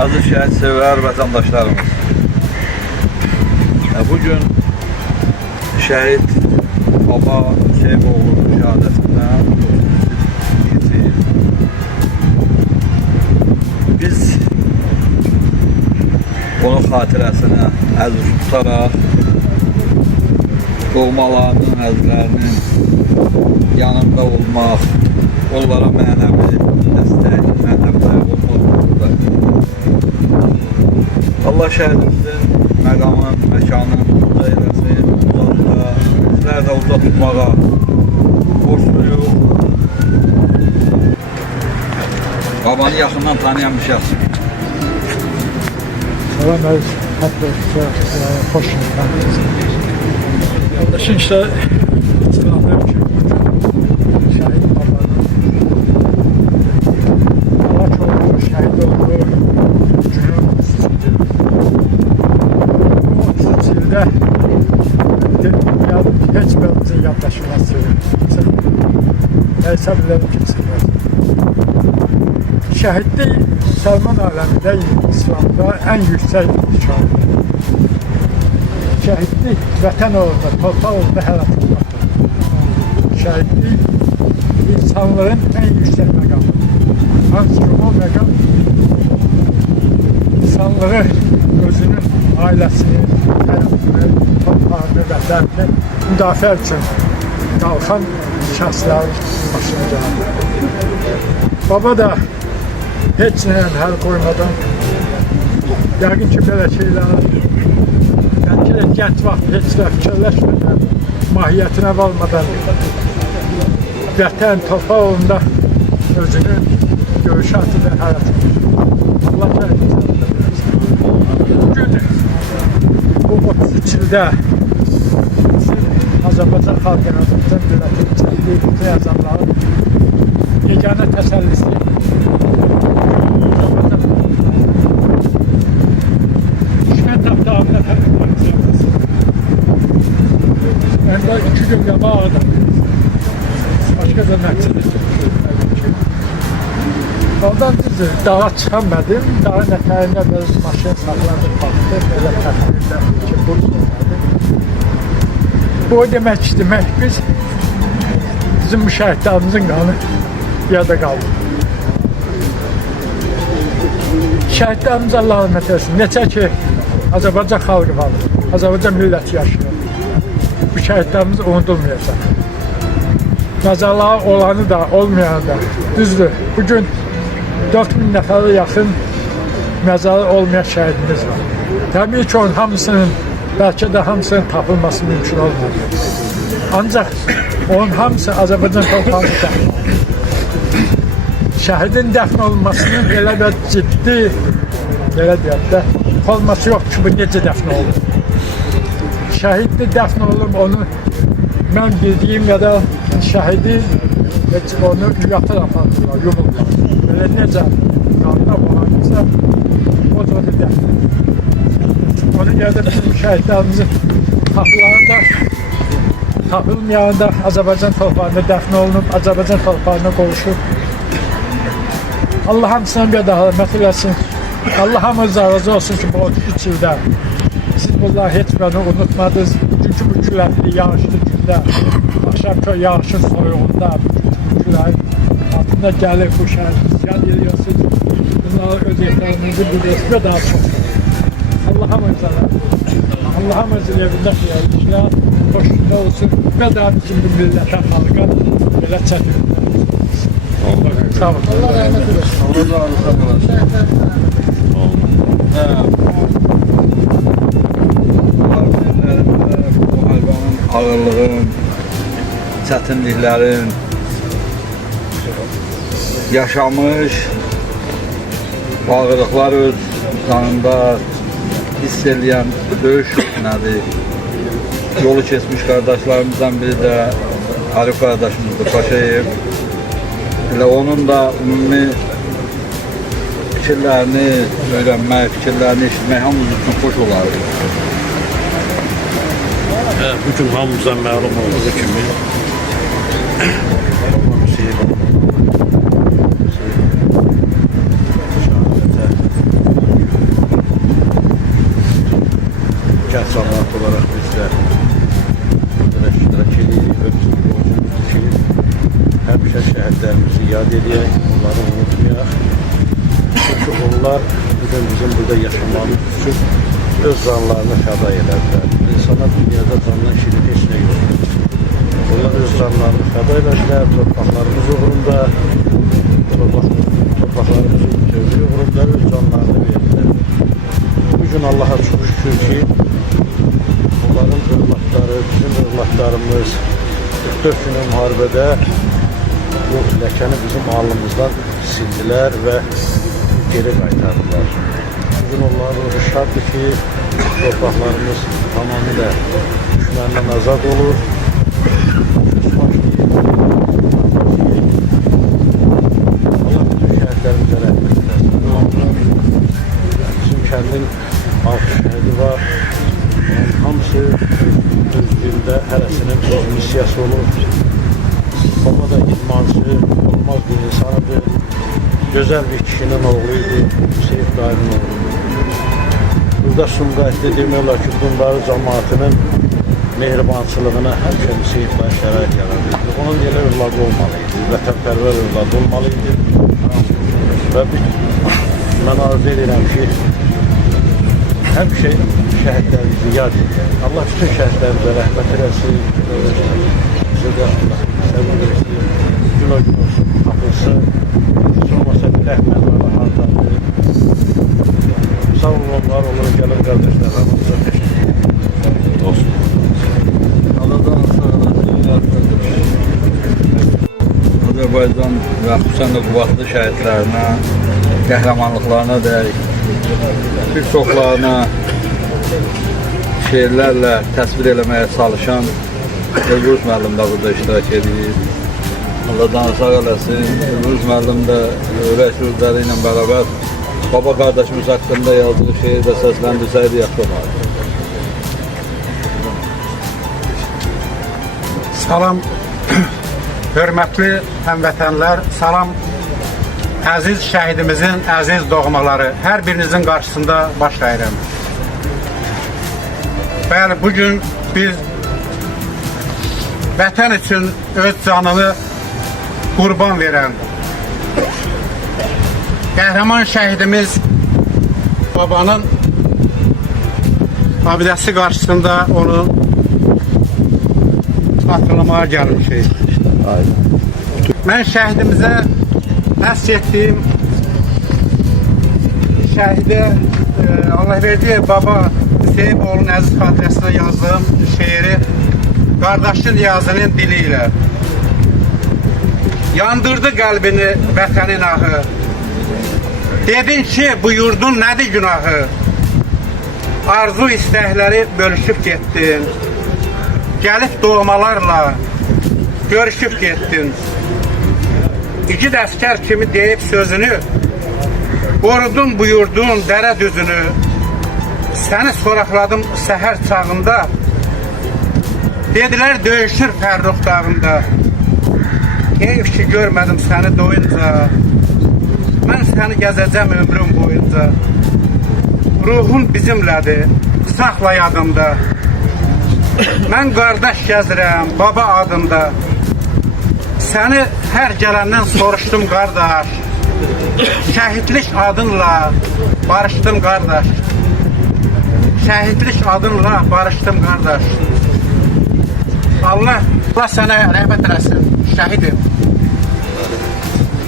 Aziz şəhid sevər vətəndaşlarımız, bugün şəhid Baba Hüseynoğlu'nun şəhadətindən 32. il. Biz onun xatirəsinə əziz tutaraq doğmalarının, əzlərinin yanında olmaq, onlara mənəvi dəstək, mənəvi olmaq. Allah şəhidimizin məqamın, məkanın uca eləsin, uzaqda, bizlər də uca tutmağa borçluyuq. Babanı yaxından tanıyan bir şəxs. Salam əziz, hətta xoş geldiniz. Yoldaşın işte İslam'da ki, şəhid babanın Allah çoğu şəhid olduğu günün 33 ildə heç birimizin yaddaşılması neyse bilərim ki, çıxmaz. Şəhidlik Səlman aləmində, İslamda ən yüksək şahid. Şəhidlik vətən uğrunda, torpaq uğrunda həlak olmaqdır. Şəhidlik insanlığın ən yüksək məqamıdır. Hansı ki, o məqam insanlığı, özünün, ailəsini, həyatını, torpağını, vətənini müdafiə üçün qalxan şəxslərin başına gəlir. Baba da heç nəyə həll qoymadan, yəqin ki, belə şeylər bəlkə də gənc vaxt heç də fikirləşmədən, mahiyyətinə valmadan vətən, torpaq uğrunda özünü görüşə atıda həyat edir. Allah şəhidimizə bugün bu 33 ildə Azərbaycan xalqının, bütün dövlətin çəkdiyi bütün əzamların yeganə təsəllisi Ben de 2 gün qabağıdım. Başqa da nəticədə ondan düzdür, dağa çıxamadım. Dağın ətərində böyle maşın saxladım, baxdım. Belə təxminlə ki, bu olmadı. Bu demək biz bizim bu şəhidlərimizin qanı yada qaldı. Şəhidlərimiz Allah rəhmət etsin. Neçə ki, Azərbaycan xalqı var, Azərbaycan milləti yaşayır. Bu şəhidlərimiz unudulmayacaq. Məzarlığı olanı da, olmayanı da. Düzdür, bugün 4000 nəfərə yaxın məzarı olmayan şəhidimiz var. Təbii ki, onun hamısının, bəlkə də hamısının tapılması mümkün olmadı. Ancaq onun hamısı Azərbaycan torpağında dəfn olunur. Şəhidin dəfn olunmasının elə də ciddi, belə deyək də, olması yox ki, bu necə dəfn olunur. Şəhidli dəfn olunur, onu mən bildiyim qədər şəhidi onu yatır aparırlar, yumurlar. Belə necə qanına boğanırsa, o da dəfn. Onun yerdə bizim şəhidlərimizin tapıları da, tapılmayanı da Azərbaycan torpağında dəfn olunub, Azərbaycan torpağına qovuşub. Allah hamısından bir daha rəhmət eləsin. Allah hamınıza razı olsun ki, bu 33 ildə siz bunlar heç birini unutmadınız. Çünki bu küləkli, yağışlı gündə, axşamkı yağışın soyuğunda, bu küləyin altında gəlir bu şəhidimiz, yad ediyorsunuz. Bunları öz ehtiramınızı bilirsiniz ve daha çok. Allah hamınıza razı olsun. Allah hamınızın evində xeyirli işlər, hoşunda olsun və daha bizim bu millətə, xalqa belə çətinliklər. Sağ olun. Allah rəhmət eləsin. Allah razı olsun. Müharibənin ağırlığın, çətinliklərin yaşamış, ağırlıqlar öz canında hiss edən döyüş nədir? Yolu keçmiş qardaşlarımızdan biri də Arif qardaşımızdır, Paşayev. Elə onun da ümumi fikirlərini öyrənmək, fikirlərini eşitmək hamımız üçün xoş olardı. Bugün hamımıza məlum olduğu kimi şəhadətə gənc cəmiyyət olaraq biz də burada iştirak edirik və bizim borcumuzdur ki, həmişə şəhidlərimizi yad edək, onları unutmayaq. Çünki onlar bizim burada yaşamamız üçün öz canlarını fəda edərlər. İnsana dünyada candan şirin heç nə yoxdur. Onlar öz canlarını fəda edərlər, torpaqlarımız uğrunda, torpaqlarımızın bütövlüyü uğrunda öz canlarını verirlər. Bugün Allah'a çox şükür ki, onların övladları, bizim övladlarımız 44 günün müharibədə bu ləkəni bizim alnımızdan sildilər və geri qaytardılar. Bugün onların ruhu şaddır ki, torpaqlarımız tamamilə düşməndən azad olur. Allah bütün şəhidlərimizə rəhmət eləsin. Bizim kəndin 6 şəhidi var. Hamısı özlüyündə hərəsinin öz missiyası olur. Baba da idmancı, olmaz bir insanıdır. Gözəl bir kişinin oğluydu, Seyid Dayının oğlu. Burada Sumqayıtda demək olar ki, bunları cəmaatının mehribançılığına həmişə Seyid Day şərait yaradırdı. Onun elə övladı olmalıydı, vətənpərvər övladı olmalıydı. Və mən arzu edirəm ki, həmişə şəhidlərimizi yad edir. Allah bütün şəhidlərimizə rəhmət eləsin, bizə də Allah səbir versin, gün o gün olsun, tapılsın. Heç olmasa bir rəhmət var, hardadır. Sağ olun, var olun, gəlin qardaşlar, hamımıza təşəkkür ederim. Olsun. Allah'tan Azərbaycan və xüsusən də qüvvətli şəhidlərinə, qəhrəmanlıqlarına dəyək, bir çoxlarına şeirlərlə təsvir eləməyə çalışan Elbrus müəllim də burada iştirak edir. Allah'dan sağ eləsin. Elbrus müəllim də ürək sözləri ilə bərabər baba qardaşımız haqqında yazdığı şeirdə səsləndirsəydi yaxşı olardı. Salam, hörmətli həmvətənlər, salam əziz şəhidimizin əziz doğmaları, hər birinizin qarşısında baş əyirəm. Bəli, bugün biz vətən üçün öz canını qurban verən qəhrəman şəhidimiz babanın abidəsi qarşısında onu hatırlamaya gəlmişik. Mən şəhidimizə həsr etdiyim şəhidə Allah verdiyi baba Hüseynoğlu'nun əziz xatirəsinə yazdığım şeiri qardaşı Niyazinin dili ilə yandırdı qəlbini vətənin ahı. Dedin ki, bu yurdun nədir günahı? Arzu istəkləri bölüşüb getdin. Gəlib doğmalarla görüşüb getdin. İgid əskər kimi deyib sözünü, qorudun bu yurdun dərə düzünü. Səni soraqladım səhər çağında, dedilər döyüşür Fərrux dağında. Heyf ki görmədim səni doyunca, mən səni gəzəcəm ömrüm boyunca. Ruhun bizimlədir, saxla yadımda. Mən qardaş gəzirəm baba adında. Səni hər gələndən soruşdum qardaş. Şəhidlik adınla barışdım qardaş. Şəhidlik adınla barışdım qardaş. Allah sənə rəhmət eləsin, şəhidim.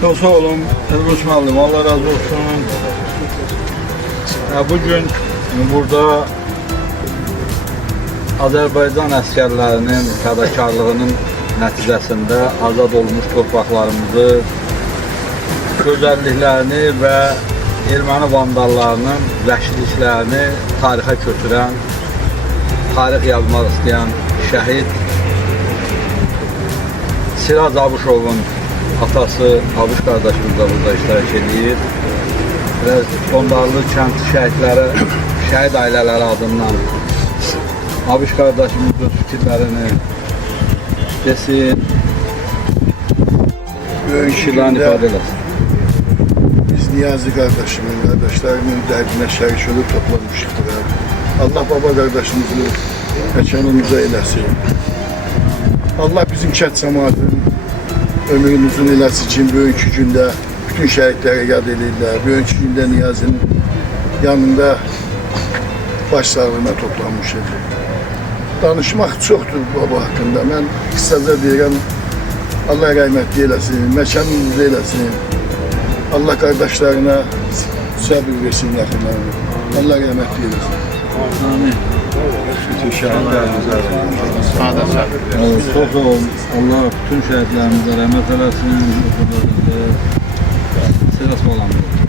Çox sağ olun, Elbrus müəllim, Allah razı olsun. Bugün burada Azərbaycan əskərlərinin fədakarlığının nəticəsində azad olmuş torpaqlarımızı, gözəlliklərini və erməni vandallarının vəhşiliklərini tarixə köçürən, tarix yazmaq istəyən şəhid Siraj Abuşovun atası Abuş qardaşımız da burada iştirak edir. Sondarlı kənd şəhidləri, şəhid ailələri adından Abuş qardaşımız öz fikirlərini desin, fikirlərini ifadə eləsin. Biz Niyazi kardeşimin, kardeşlerimin dərdinə şərik olub toplamışıq. Allah baba kardeşimizi mekanımıza eylesin. Allah bizim kənd cəmaatının ömrünü uzun eləsin ki, bugünkü gündə bütün şəhidləri yad edirlər. Bugünkü gündə Niyazın yanında baş sağlığına toplanmışıq. Danışmaq çoxdur baba haqqında. Mən qısaca deyirəm, Allah rəhmətli eləsin, məkanınızı eləsin. Allah qardaşlarına səbir versin yaxınlarına. Allah rəhmətli eləsin. Amin. Bütün şəhidlərimizə çox sağ olun. Allah bütün şəhidlərimizə rəhmət eləsin. Siras olanlar.